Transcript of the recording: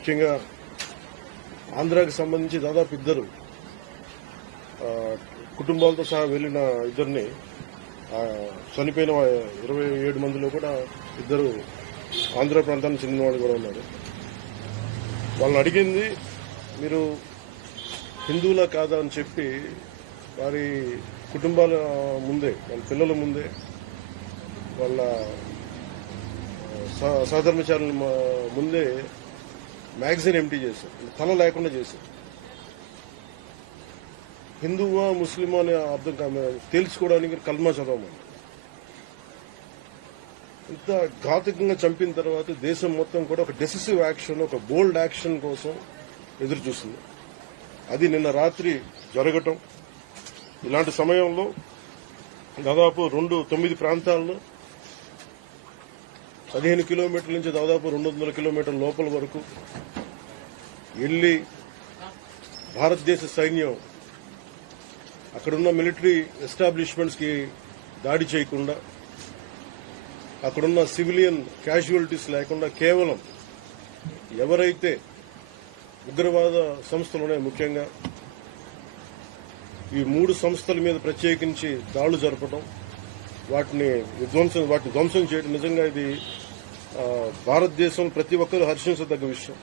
ముఖ్యంగా ఆంధ్రాకి సంబంధించి దాదాపు ఇద్దరు కుటుంబాలతో సహా వెళ్లిన ఇద్దరిని చనిపోయిన 27 మందిలో కూడా ఇద్దరు ఆంధ్ర ప్రాంతానికి చెందిన వాళ్ళు కూడా ఉన్నారు. వాళ్ళని అడిగింది మీరు హిందువులా కాదా అని చెప్పి వారి కుటుంబాల ముందే, వాళ్ళ పిల్లల ముందే, వాళ్ళ సహధర్మచారుల ముందే మ్యాగజైన్ ఎంటీ చేశారు, తల లేకుండా చేశారు. హిందువా ముస్లిమా అనే అర్థం తేల్చుకోవడానికి కల్మా చదవమని. ఇంత ఘాతుకంగా చంపిన తర్వాత దేశం మొత్తం కూడా ఒక డెసిసివ్ యాక్షన్, ఒక బోల్డ్ యాక్షన్ కోసం ఎదురు చూస్తుంది. అది నిన్న రాత్రి జరగటం. ఇలాంటి సమయంలో దాదాపు 9 ప్రాంతాల్లో 15 కిలోమీటర్ల నుంచి దాదాపు 200 కిలోమీటర్ల లోపల వరకు వెళ్లి భారతదేశ సైన్యం అక్కడున్న మిలిటరీ ఎస్టాబ్లిష్మెంట్స్ కి దాడి చేయకుండా, అక్కడున్న సివిలియన్ క్యాజువాలిటీస్ లేకుండా కేవలం ఎవరైతే ఉగ్రవాద సంస్థలు ఉన్నాయో, ముఖ్యంగా ఈ 3 సంస్థల మీద ప్రత్యేకించి దాడులు జరపడం, వాటిని ధ్వంసం చేయడం నిజంగా ఇది భారతదేశం ప్రతి ఒక్కరూ హర్షించదగ్గ విషయం.